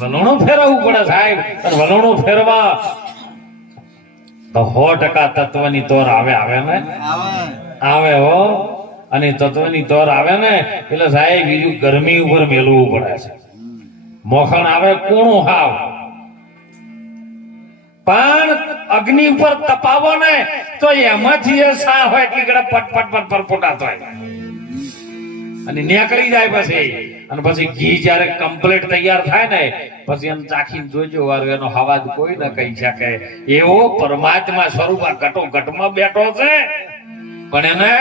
વલણું ફેરવવું પડે સાહેબ. વલણું ફેરવા તો 100% તત્વની તોર આવે ને આવે હો. અને તત્વની તોર આવે ને એટલે સાહેબ બીજું ગરમી ઉપર મેલવું પડે છે. મોખણ આવે કૂણું હાવ, પણ અગ્નિ ઉપર તપાવો ને તો એમાંથી એ સા હોય એટલી કડે પટ પરપોટાતો હોય અને નીકળી જાય પછી. અને પછી ઘી જયારે કમ્પ્લીટ તૈયાર થાય ને પછી એમ ચાખીને જોજો વારું એનો અવાજ કોઈ ન કહી શકે. એવો પરમાત્મા સ્વરૂપ આ ઘટો ઘટમાં બેઠો છે, પણ એને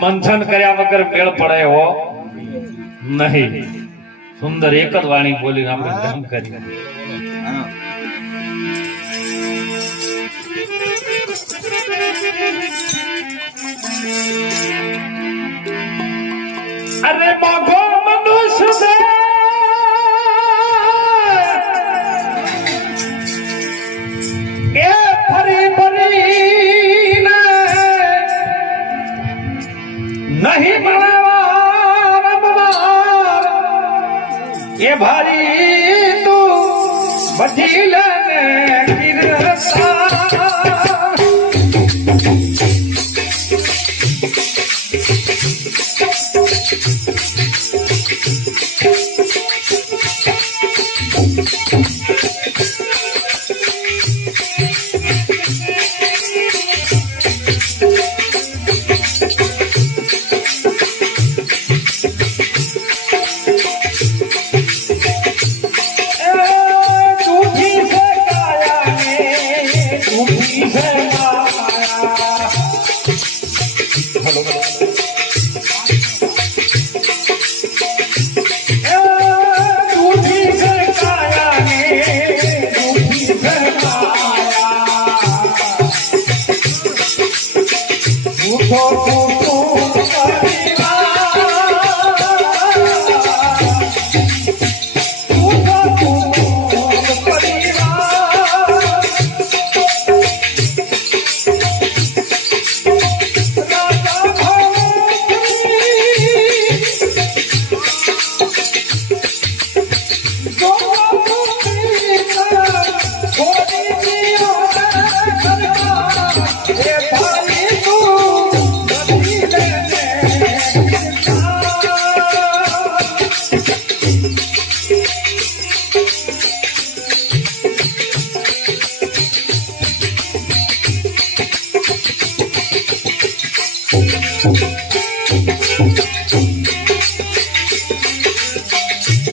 મંથન કર્યા વગર મેળ પડે એવો નહીં. સુંદર એક જ વાણી બોલીને આપણે કામ કરીએ. અરે બાબો મનુષ્ય એ ફરી ફરીને નહીં મળવા રમનાર એ ભારી તું બધી લેને ગિરતા